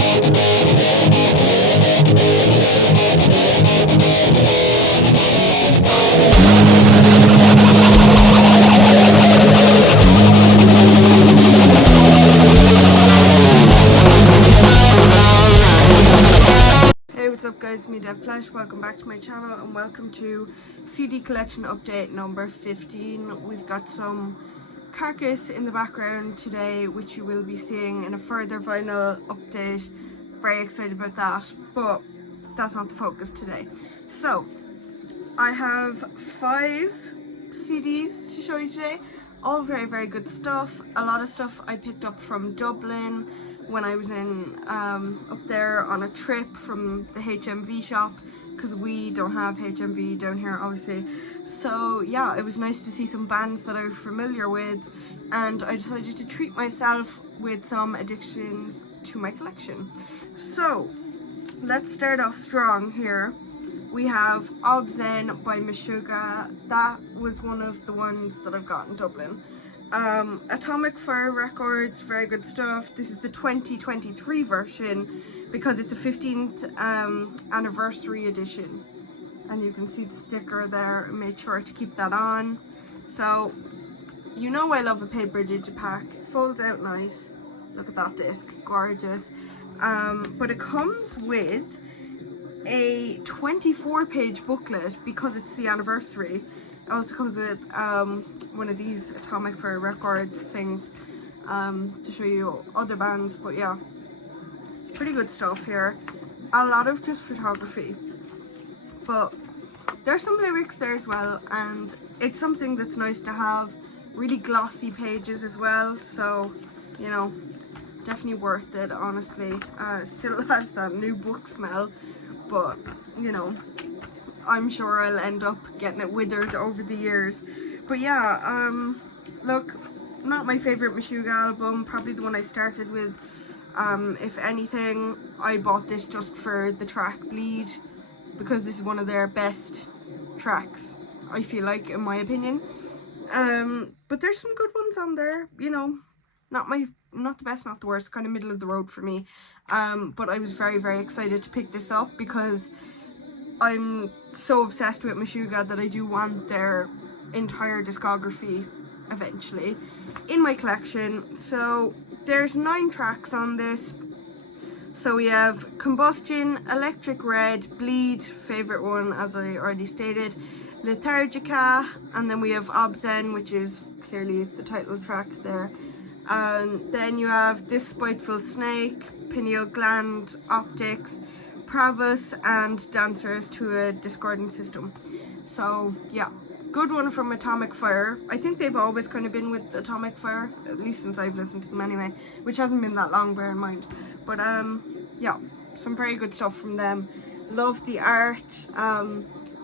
What's up guys, me DevFlash, welcome back to my channel and welcome to CD collection update number 15. We've got some Carcass in the background today, which you will be seeing in a further vinyl update. Very excited about that, but that's not the focus today. So I have 5 CDs to show you today, all very good stuff. A lot of stuff I picked up from Dublin when I was in up there on a trip from the HMV shop, because we don't have HMV down here obviously. So yeah, it was nice to see some bands that I was familiar with, and I decided to treat myself with some additions to my collection. So let's start off strong here. We have Obscene by Meshuggah. That was one of the ones that I've got in Dublin. Atomic Fire Records, very good stuff. This is the 2023 version because it's a 15th anniversary edition, and you can see the sticker there. I made sure to keep that on. So you know I love a paper digipack. It folds out nice. Look at that disc, gorgeous. But it comes with a 24-page booklet because it's the anniversary. It also comes with one of these Atomic Fire Records things to show you other bands, but yeah, pretty good stuff here. A lot of just photography, but there's some lyrics there as well, and it's something that's nice to have. Really glossy pages as well, so you know, definitely worth it, honestly. Still has that new book smell, but you know, I'm sure I'll end up getting it withered over the years. But yeah, look, not my favourite Meshuggah album, probably the one I started with. If anything, I bought this just for the track Bleed, because this is one of their best tracks, I feel like, in my opinion. But there's some good ones on there, you know, not the best, not the worst, kind of middle of the road for me. But I was very excited to pick this up because I'm so obsessed with Meshuggah that I do want their entire discography eventually in my collection. So there's 9 tracks on this. So we have Combustion, Electric Red, Bleed, favourite one as I already stated, Lethargica, and then we have Obscene, which is clearly the title track there. Then you have This Spiteful Snake, Pineal Gland, Optics, Pravus, and Dancers to a Discordant System. So yeah, good one from Atomic Fire. I think they've always kind of been with Atomic Fire, at least since I've listened to them anyway, which hasn't been that long, bear in mind. But yeah, some very good stuff from them. Love the art,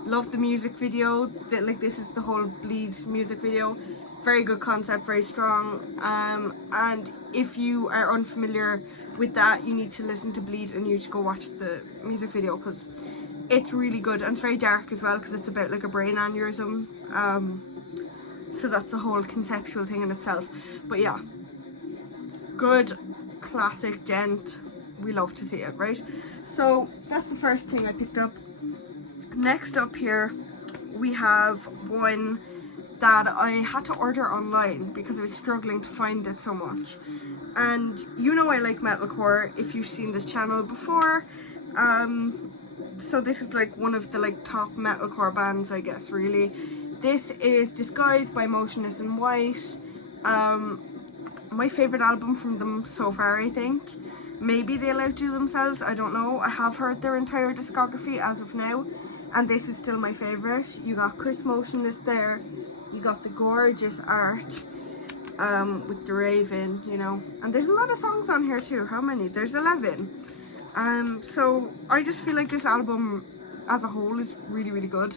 love the music video. Like, this is the whole Bleed music video. Very good concept, very strong. And if you are unfamiliar with that, you need to listen to Bleed and you need to go watch the music video, because it's really good, and it's very dark as well because it's about like a brain aneurysm. So that's a whole conceptual thing in itself. But yeah, good classic gent. We love to see it, right? So that's the first thing I picked up. Next up here we have one that I had to order online because I was struggling to find it so much. And you know I like metalcore if you've seen this channel before. So this is like one of the like top metalcore bands, I guess, really. This is Disguise by Motionless in White. My favourite album from them so far, I think. Maybe they'll outdo themselves, I don't know. I have heard their entire discography as of now, and this is still my favourite. You got Chris Motionless there, you got the gorgeous art with the Raven, you know, and there's a lot of songs on here too. How many? There's 11. So I just feel like this album as a whole is really good.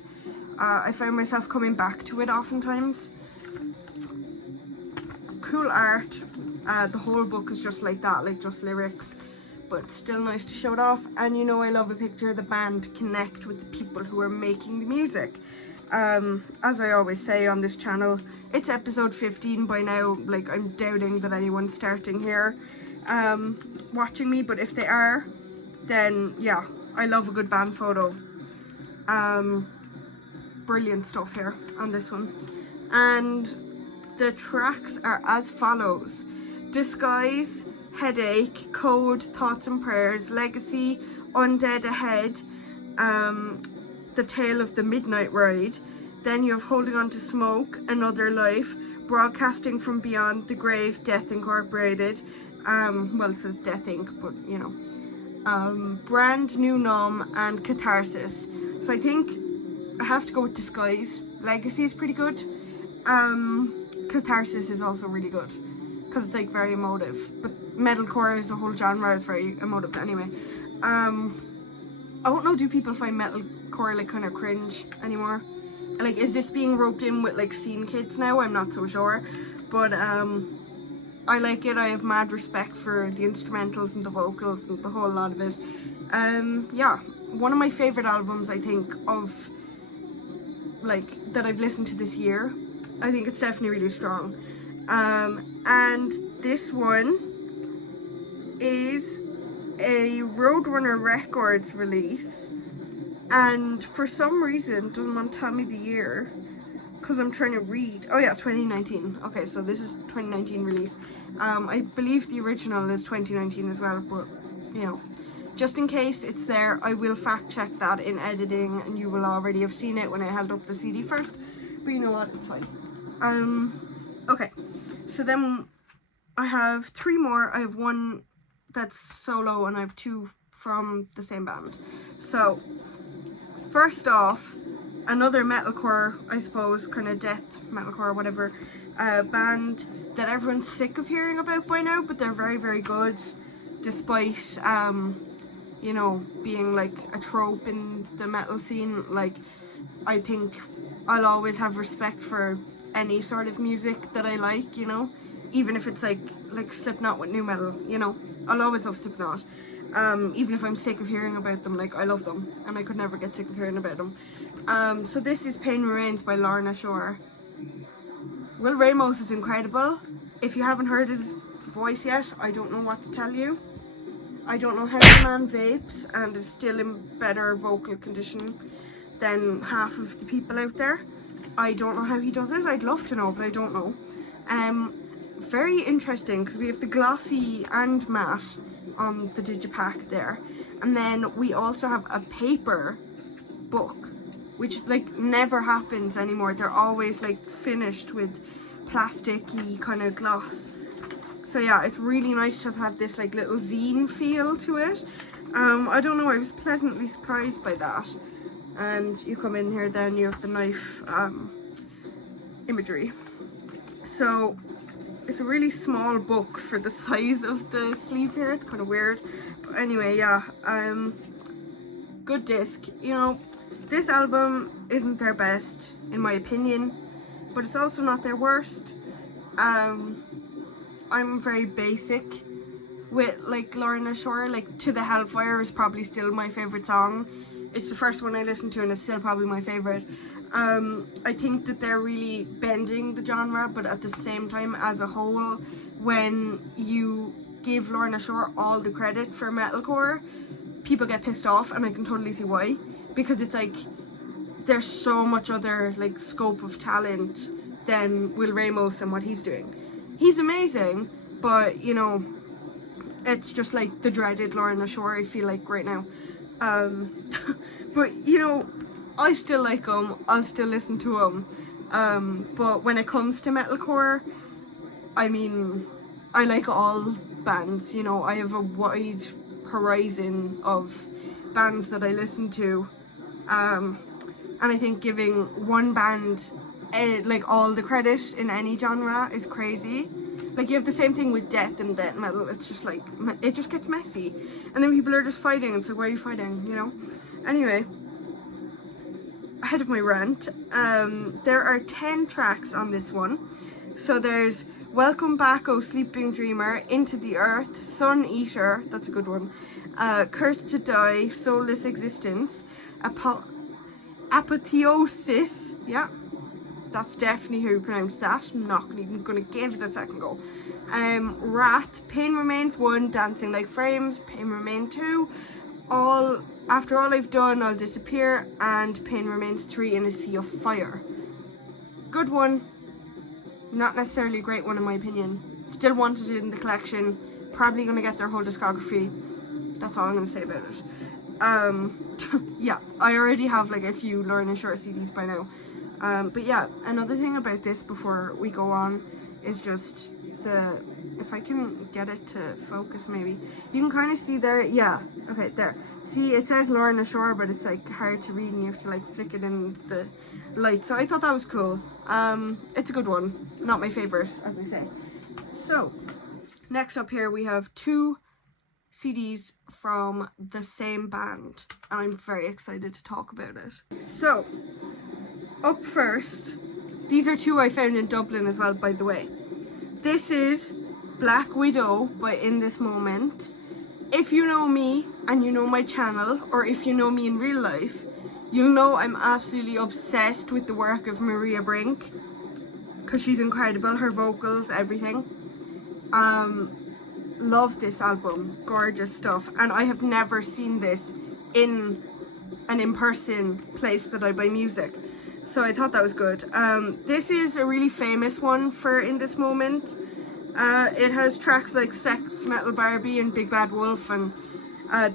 I found myself coming back to it oftentimes. Cool art. The whole book is just like that, like just lyrics, but still nice to show it off. And you know I love a picture of the band connect with the people who are making the music. As I always say on this channel, it's episode 15 by now. Like, I'm doubting that anyone's starting here. watching me, but if they are, then yeah, I love a good band photo. Brilliant stuff here on this one. And the tracks are as follows: Disguise, Headache, Code, Thoughts and Prayers, Legacy, Undead Ahead, The Tale of the Midnight Ride. Then you have Holding On to Smoke, Another Life, Broadcasting from Beyond the Grave, Death Incorporated. Well, it says Death Inc., but you know. Brand New Numb, and Catharsis. So I think I have to go with Disguise. Legacy is pretty good. Catharsis is also really good because it's like very emotive. But metalcore as a whole genre is very emotive anyway. I don't know, do people find metalcore like kind of cringe anymore? Like, is this being roped in with like scene kids now? I'm not so sure, but I like it. I have mad respect for the instrumentals and the vocals and the whole lot of it. Yeah, one of my favorite albums, I think, of like that I've listened to this year. I think it's definitely really strong. And this one is a Roadrunner Records release, and for some reason doesn't want to tell me the year because I'm trying to read. Oh yeah, 2019. Okay, so this is 2019 release. I believe the original is 2019 as well, but you know, just in case it's there, I will fact check that in editing, and you will already have seen it when I held up the CD first, but you know what, it's fine. Okay, so then I have three more. I have one that's solo and I have two from the same band. So first off, another metalcore, I suppose, kind of death metalcore or whatever, band that everyone's sick of hearing about by now, but they're very, very good, despite you know, being like a trope in the metal scene. Like, I think I'll always have respect for any sort of music that I like, you know, even if it's like Slipknot with new metal, you know, I'll always love Slipknot. Even if I'm sick of hearing about them, like, I love them and I could never get sick of hearing about them. So this is Pain Remains by Lorna Shore. Will Ramos is incredible. If you haven't heard his voice yet, I don't know what to tell you. I don't know how the man vapes and is still in better vocal condition than half of the people out there. I don't know how he does it. I'd love to know, but I don't know. Very interesting, because we have the glossy and matte on the digipack there, and then we also have a paper book, which like never happens anymore. They're always like finished with plasticky kind of gloss. So yeah, it's really nice to have this like little zine feel to it. I don't know, I was pleasantly surprised by that. And you come in here, then you have the knife imagery. So it's a really small book for the size of the sleeve here. It's kind of weird, but anyway, yeah, good disc. You know, this album isn't their best in my opinion, but it's also not their worst. I'm very basic with like Lorna Shore. Like, To the Hellfire is probably still my favorite song. It's the first one I listened to and it's still probably my favorite. I think that they're really bending the genre, but at the same time, as a whole, when you give Lorna Shore all the credit for metalcore, people get pissed off, and I can totally see why, because it's like there's so much other like scope of talent than Will Ramos and what he's doing. He's amazing, but you know, it's just like the dreaded Lorna Shore, I feel like, right now. But you know, I still like him, I'll still listen to him, but when it comes to metalcore, I mean, I like all bands, you know, I have a wide horizon of bands that I listen to, and I think giving one band like all the credit in any genre is crazy. Like, you have the same thing with death and death metal. It's just like, it just gets messy, and then people are just fighting. It's like, why are you fighting, you know? Anyway, ahead of my rant, there are 10 tracks on this one. So there's Welcome Back, O Sleeping Dreamer, Into the Earth, Sun Eater, that's a good one, Cursed to Die, Soulless Existence, Apotheosis, yeah, that's definitely how you pronounce that. I'm not even gonna give it a second go. Rat, Pain Remains 1, Dancing Like Frames, Pain Remain 2, All After All I've Done, I'll Disappear, and Pain Remains 3, In a Sea of Fire. Good one, not necessarily a great one in my opinion. Still wanted it in the collection, probably going to get their whole discography. That's all I'm going to say about it. Yeah, I already have like a few Lorna Shore CDs by now. But yeah, another thing about this before we go on is just if I can get it to focus maybe, you can kind of see there, yeah, okay, there. See, it says Lorna Shore, but it's like hard to read and you have to like flick it in the light. So I thought that was cool. It's a good one, not my favourite, as I say. So, next up here we have 2 CDs from the same band, and I'm very excited to talk about it. So, up first, these are 2 I found in Dublin as well, by the way. This is Black Widow by In This Moment. If you know me and you know my channel, or if you know me in real life, you'll know I'm absolutely obsessed with the work of Maria Brink, because she's incredible, her vocals, everything. Love this album, gorgeous stuff, and I have never seen this in an in-person place that I buy music, so I thought that was good. This is a really famous one for In This Moment. It has tracks like Sex Metal Barbie and Big Bad Wolf, and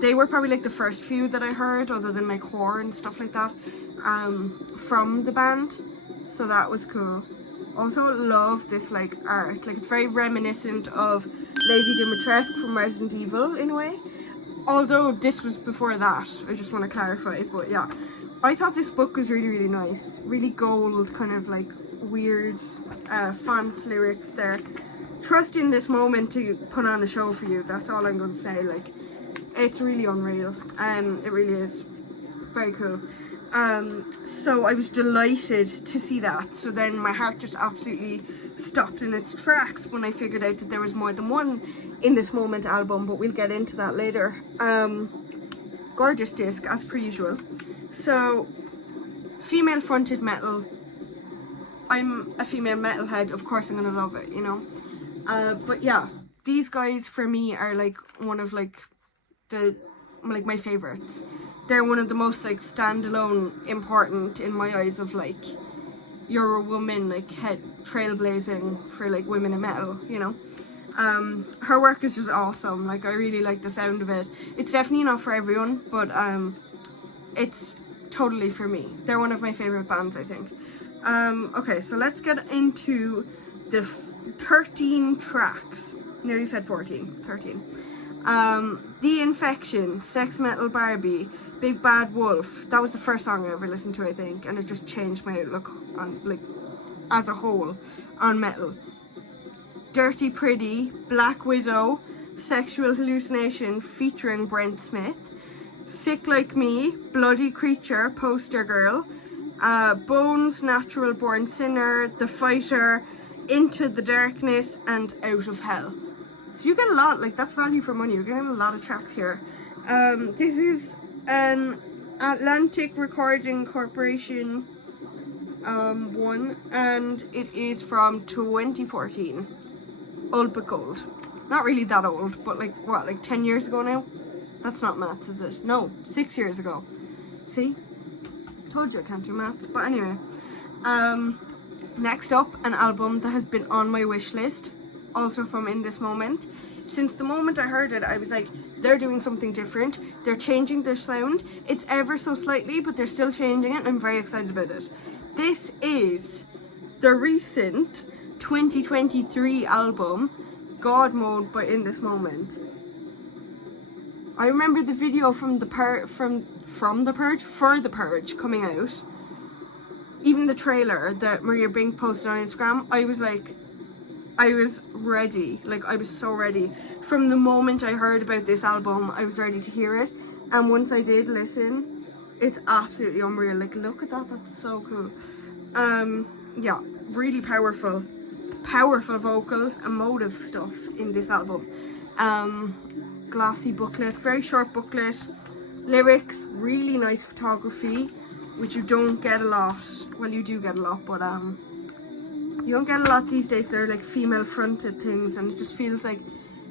they were probably like the first few that I heard, other than like Whore and stuff like that, from the band, so that was cool. Also love this like art, like it's very reminiscent of Lady Dimitrescu from Resident Evil in a way, although this was before that, I just want to clarify. But yeah, I thought this book was really, really nice, really gold, kind of like weird font lyrics there. Trust In This Moment to put on a show for you, that's all I'm going to say. Like, it's really unreal, it really is very cool. So I was delighted to see that, so then my heart just absolutely stopped in its tracks when I figured out that there was more than one In This Moment album, but we'll get into that later. Gorgeous disc as per usual. So, female fronted metal. I'm a female metalhead, of course I'm gonna love it, you know. But yeah, these guys for me are like one of like my favorites. They're one of the most like standalone important in my eyes of like, you're a woman like trailblazing for like women in metal, you know. Her work is just awesome, like I really like the sound of it. It's definitely not for everyone, but it's totally for me. They're one of my favorite bands, I think. Okay, so let's get into the 13 tracks. Nearly said 14. 13. The Infection, Sex Metal Barbie, Big Bad Wolf. That was the first song I ever listened to, I think, and it just changed my outlook on, like, as a whole, on metal. Dirty Pretty, Black Widow, Sexual Hallucination featuring Brent Smith, Sick Like Me, Bloody Creature, Poster Girl, Bones, Natural Born Sinner, The Fighter, Into the Darkness, and Out of Hell. So you get a lot, like that's value for money, you're getting a lot of tracks here. This is an Atlantic Recording Corporation one, and it is from 2014. Old but gold. Not really that old, but like what, like 10 years ago now? That's not maths, is it? No, 6 years ago. See? Told you I can't do maths. But anyway, next up, an album that has been on my wish list, also from In This Moment. Since the moment I heard it, I was like, they're doing something different, they're changing their sound. It's ever so slightly, but they're still changing it, and I'm very excited about it. This is the recent 2023 album, God Mode by In This Moment. I remember the video from the Purge coming out. Even the trailer that Maria Brink posted on Instagram, I was ready. Like, I was so ready. From the moment I heard about this album, I was ready to hear it. And once I did listen, it's absolutely unreal. Like, look at that, that's so cool. Yeah, really powerful vocals, emotive stuff in this album. Glossy booklet, very short booklet, lyrics, really nice photography, which you don't get a lot. Well, you do get a lot, but You don't get a lot these days that are like female fronted things, and it just feels like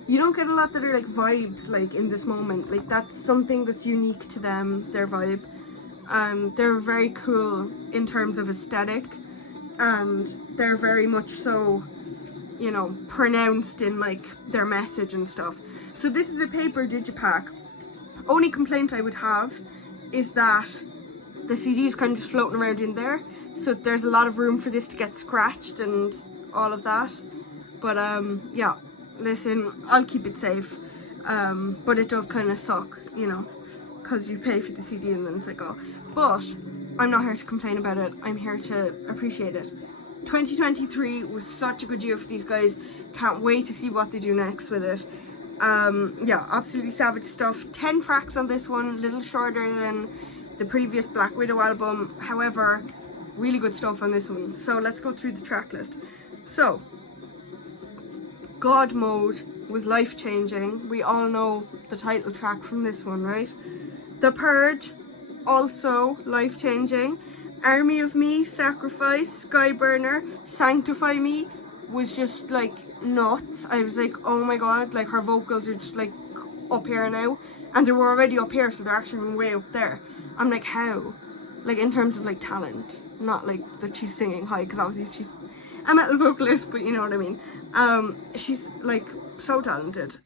you don't get a lot that are like vibes like in this moment. Like that's something that's unique to them, their vibe. They're very cool in terms of aesthetic, and they're very much so, you know, pronounced in like their message and stuff. So this is a paper digipack. Only complaint I would have is that the CD is kind of just floating around in there, so there's a lot of room for this to get scratched and all of that. But yeah, listen, I'll keep it safe. But it does kind of suck, you know, because you pay for the CD and then it's like, oh. But I'm not here to complain about it, I'm here to appreciate it. 2023 was such a good year for these guys. Can't wait to see what they do next with it. Yeah, absolutely savage stuff. 10 tracks on this one, a little shorter than the previous Black Widow album. However, really good stuff on this one. So let's go through the track list. So, God Mode was life-changing. We all know the title track from this one, right? The Purge, also life-changing. Army of Me, Sacrifice, Skyburner, Sanctify Me was just like nuts. I was like, oh my god, like her vocals are just like up here now, and they were already up here, so they're actually going way up there. I'm like, how? Like in terms of like talent, not like that she's singing high, because obviously she's a metal vocalist, but you know what I mean. She's like so talented.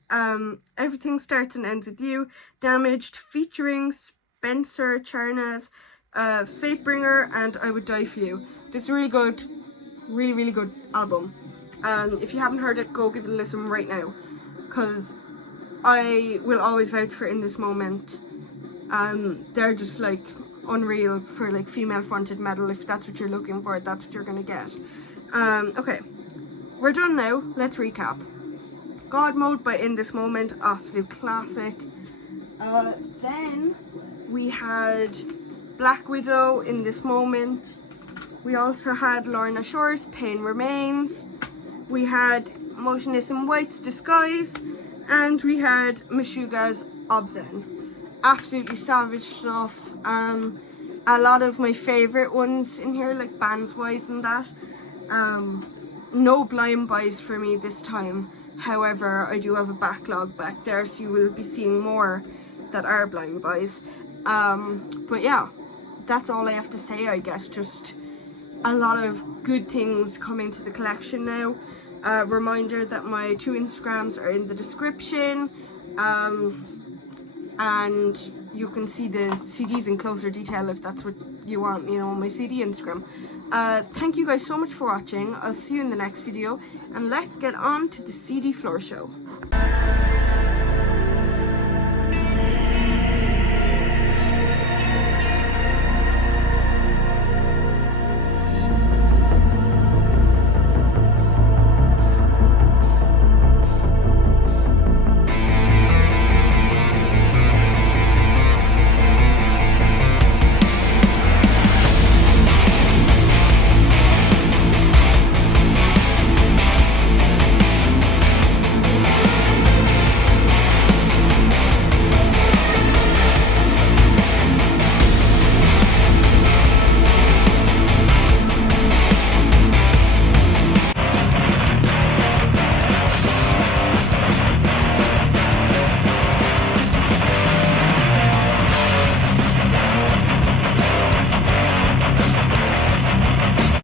Everything Starts and Ends With You, Damaged, featuring Spencer Charnas, Fatebringer, and I Would Die For You. This is really good, really good album. If you haven't heard it, go give it a listen right now, because I will always vouch for In This Moment. They're just like unreal for like female fronted metal. If that's what you're looking for, that's what you're gonna get. Okay, we're done now. Let's recap. God Mode by In This Moment, absolute classic. Then we had Black Widow, In This Moment. We also had Lorna Shore's Pain Remains. We had Motionless in White's Disguise, and we had Meshuggah's Obscene. Absolutely savage stuff. A lot of my favourite ones in here, like bands wise and that. No blind buys for me this time. However, I do have a backlog back there, so you will be seeing more that are blind buys. But yeah, that's all I have to say, I guess. Just a lot of good things coming to the collection now. Reminder that my 2 Instagrams are in the description, and you can see the CDs in closer detail if that's what you want, you know, on my CD Instagram. Thank you guys so much for watching. I'll see you in the next video, and let's get on to the CD floor show.